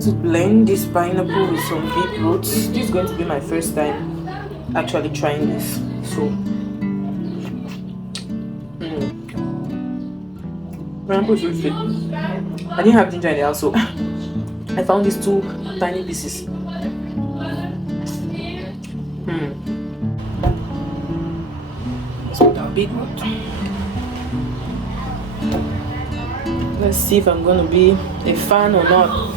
going to blend this pineapple with some beetroots. This is going to be my first time actually trying this. So, pineapple is really sweet. I didn't have ginger in the house, so I found these two tiny pieces. Let's put our beetroot. Let's see if I'm going to be a fan or not.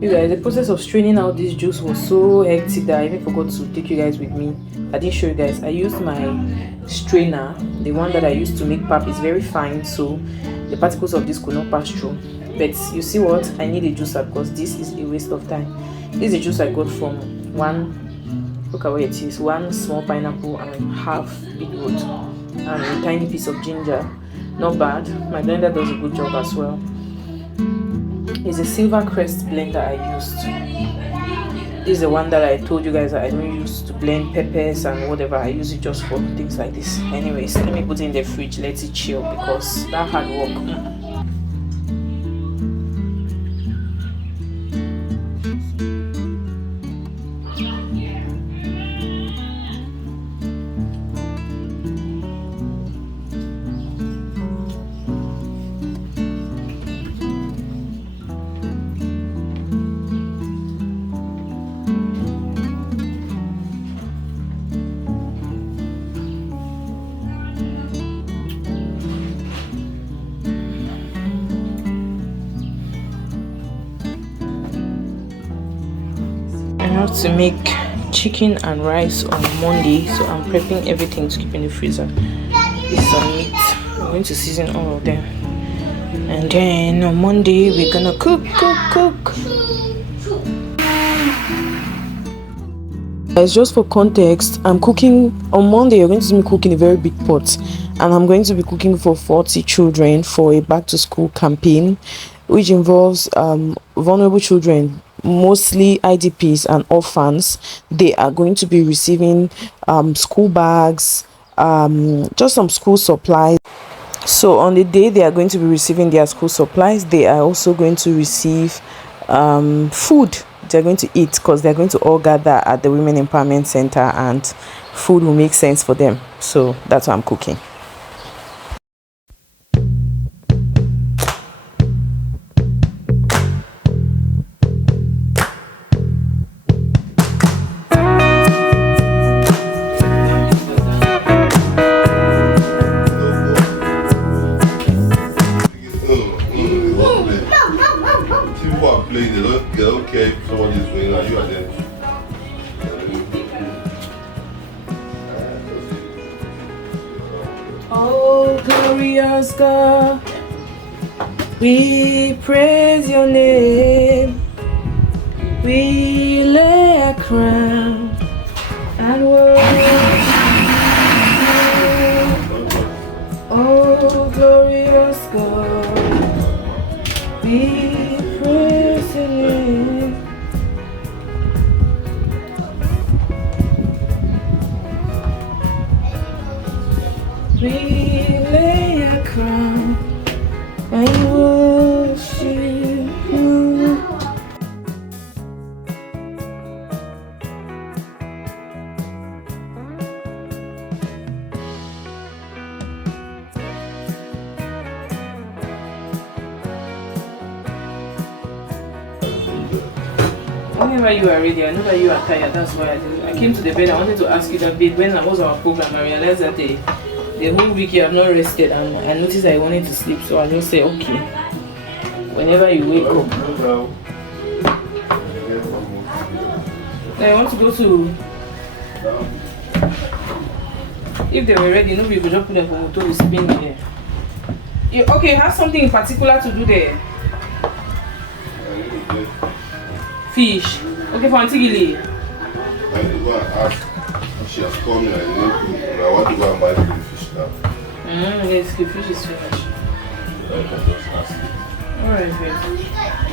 You guys, the process of straining out this juice was so hectic that I even forgot to take you guys with me. I didn't show you guys. I used my strainer, the one that I used to make pap. Is very fine, so the particles of this could not pass through. But you see what? I need a juicer because this is a waste of time. This is a juice I got from one. Look at where it is. One small pineapple and half beetroot and a tiny piece of ginger. Not bad. My blender does a good job as well. It's a silver crest blender I used. This is the one that I told you guys that I don't use to blend peppers and whatever. I use it just for things like this. Anyways, let me put it in the fridge, let it chill because that hard work. I have to make chicken and rice on Monday, so I'm prepping everything to keep in the freezer. This is some meat. I'm going to season all of them, and then on Monday we're gonna cook. Guys, just for context, I'm cooking on Monday. You're going to see me cook in a very big pot, and I'm going to be cooking for 40 children for a back to school campaign, which involves vulnerable children, mostly IDPs and orphans. They are going to be receiving school bags, just some school supplies. So on the day they are going to be receiving their school supplies, they are also going to receive food. They're going to eat because they're going to all gather at the Women Empowerment Center, and food will make sense for them. So that's what I'm cooking. Okay, somebody's doing that. You are there. Oh, glorious God, we praise your name. We lay a crown and worship you. Oh, glorious God, we praise your name. We lay a crown and worship you. Whenever you are ready, I know that you are tired. That's why I came to the bed. I wanted to ask you that, babe, when was our program? I realized that the whole week you have not rested, and I noticed I wanted to sleep, so I just say, okay, whenever you wake up. I want to go to, if they were ready, nobody could just put them for motor to spin there. Okay, have something in particular to do there? Fish. Okay, for Auntie Gilly. I need to go and ask. She has called me. I want to go and buy the fish now. Yes, the fish is finished. I can just ask. Alright, babe.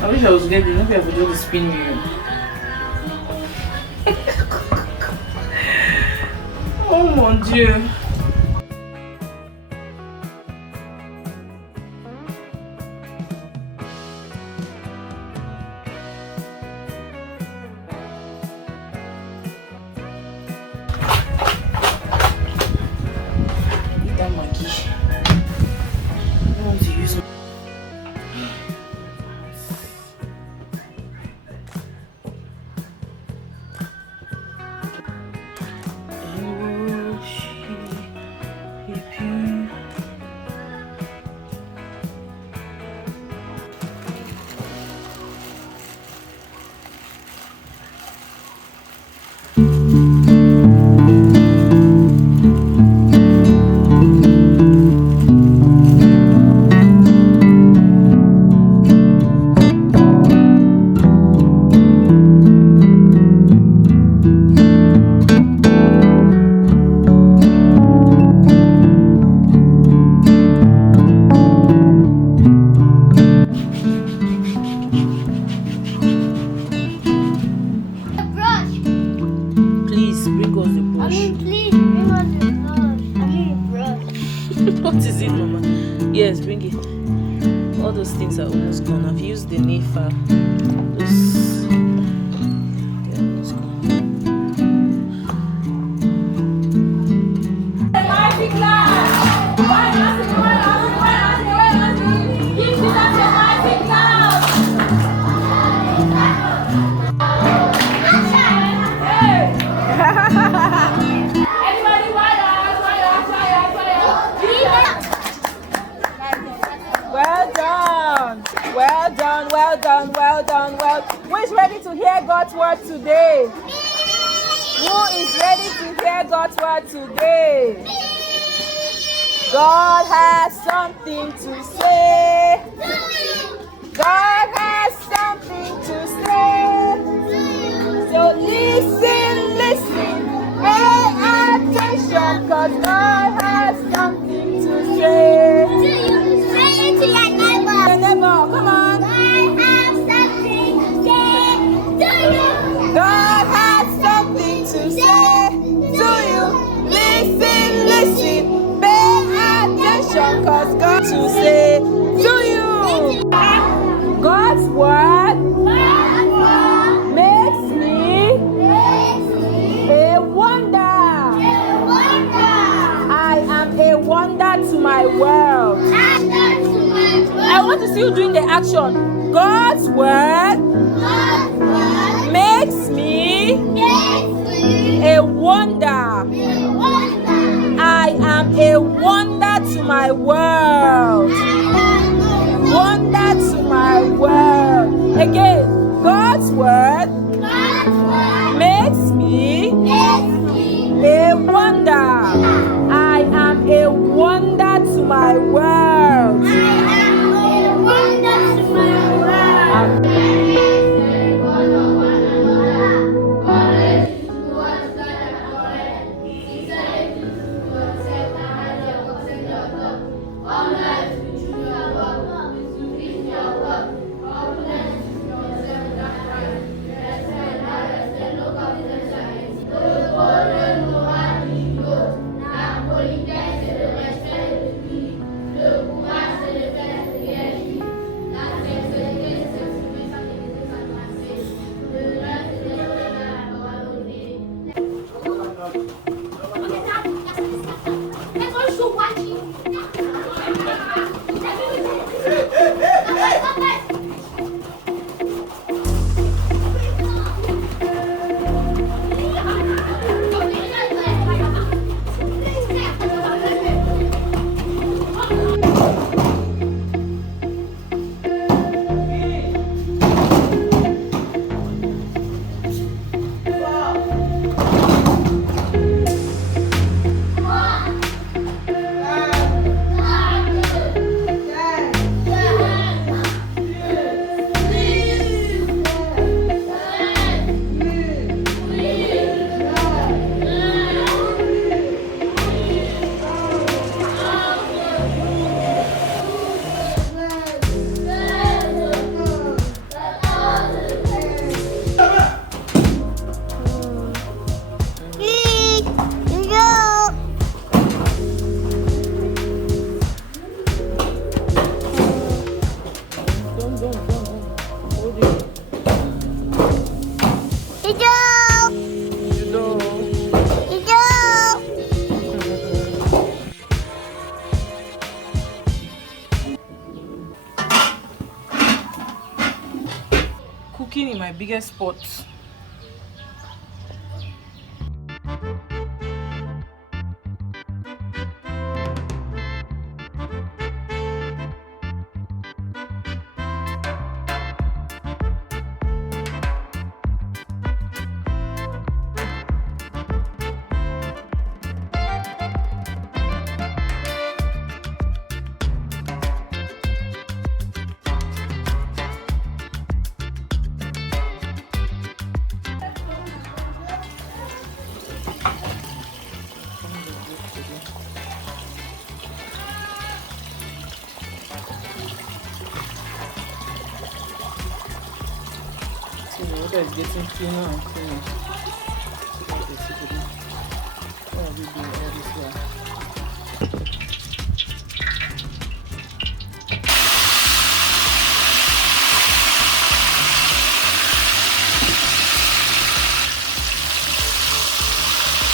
I wish I was ready. Maybe I could just spin you. Oh mon Dieu. What is it, Mama? Yes, bring it. All those things are almost gone. I've used the Nefa. They're almost gone. Well done. Who is ready to hear God's word today? Who is ready to hear God's word today? God has something to say. God has something to say. So listen, pay attention, cause God has something to say. Say it to your neighbor. Your neighbor, come on. God has something to say to you. Listen, pay attention, cause God to say to you. God's word makes me a wonder. I am a wonder to my world. I want to see you doing the action. God's word makes me a wonder. I am a wonder to my world. Wonder to my world. Again, God's word makes me a wonder. I am a wonder to my world. Cooking in my biggest spot. The water is getting cleaner and cleaner. Look at this. What are we doing all this while?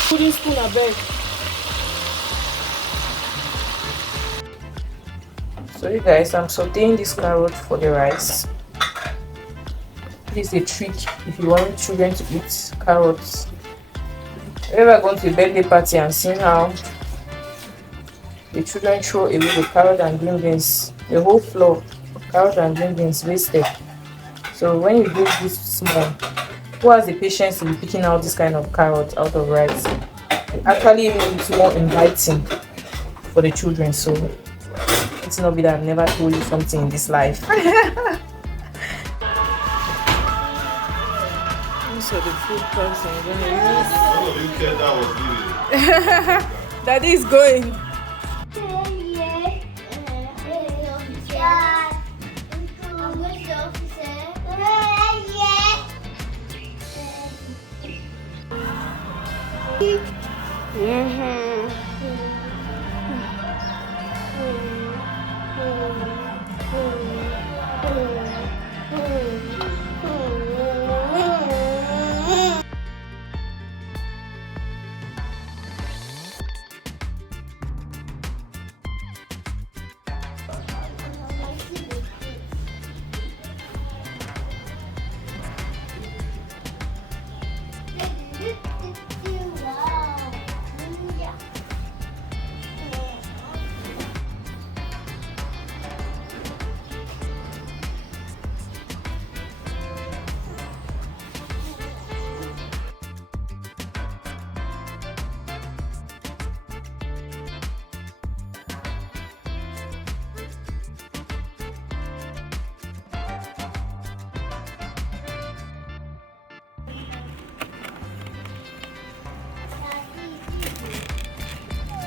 Pudding spoon a bag. So you guys, I'm sauteing this carrot for the rice. This is a trick if you want children to eat carrots. Have you ever gone to a birthday party and seen how the children throw away the carrot and green beans, the whole floor, carrot and green beans wasted? So when you do this small, who has the patience to be picking out this kind of carrot out of rice? It actually makes it more inviting for the children. So it's not be that I've never told you something in this life. These are the food person. All of you said that was leaving. Daddy is going.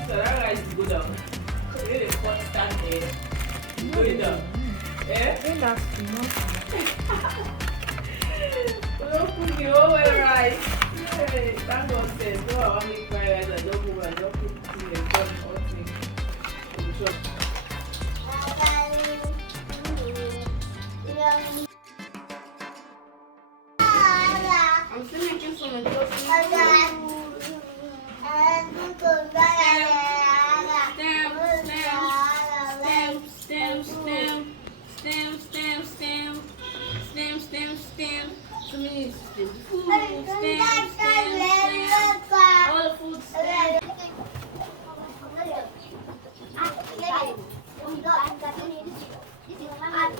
So that rice go down. Really the pot stand there. Going down. Eh? That's don't put the whole way rice. Hey, thank God says, no, I want to make fried rice. I don't move. I don't put it in the pot or thing. I'm still making some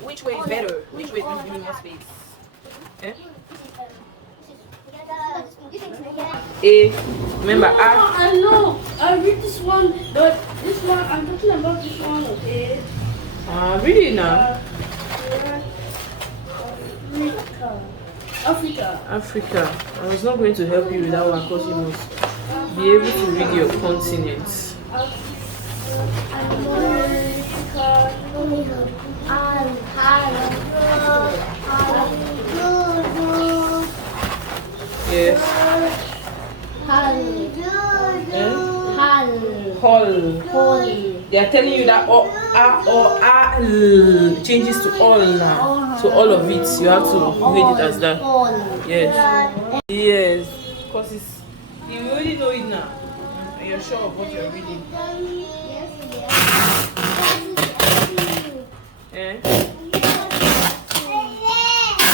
which way is better? Which way is going to give me more space? Eh? A. Remember, I know. I read this one, but this one, I'm talking about this one, okay? Really now? Africa. I was not going to help you with that one because you must be able to read your continents. Yes. Hall. They are telling you that changes to all now. So all of it, you have to read it as that. Yes. Yes. Because you already know it now. And you're sure of what you're reading. Eh?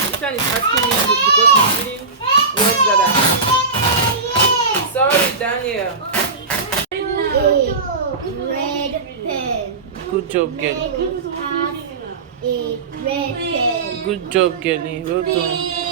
This one is asking me because he's reading words that are... Sorry, Daniel. Red pen. Good job, girl. A red pen. Good job, girlie. Well done.